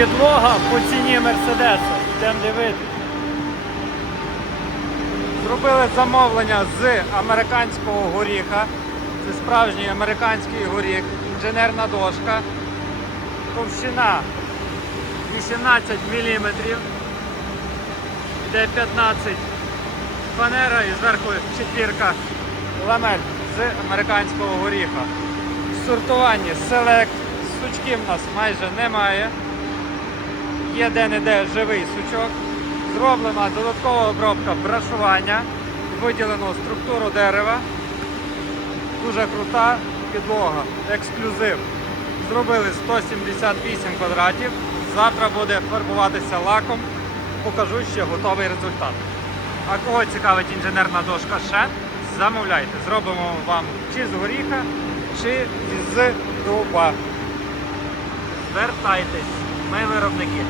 Підлога по ціні Мерседеса. Йдемо дивитися. Зробили замовлення з американського горіха. Це справжній американський горіх, інженерна дошка. Товщина 18 мм. Йде 15 фанера і зверху четвірка ламель з американського горіха. В сортуванні Select. Сучків в нас майже немає. Є де-не-де живий сучок. Зроблена додаткова обробка брашування. Виділено структуру дерева. Дуже крута підлога, ексклюзив. Зробили 178 квадратів. Завтра буде фарбуватися лаком. Покажу ще готовий результат. А кого цікавить інженерна дошка ще, замовляйте. Зробимо вам чи з горіха, чи з дуба. Звертайтесь, ми виробники.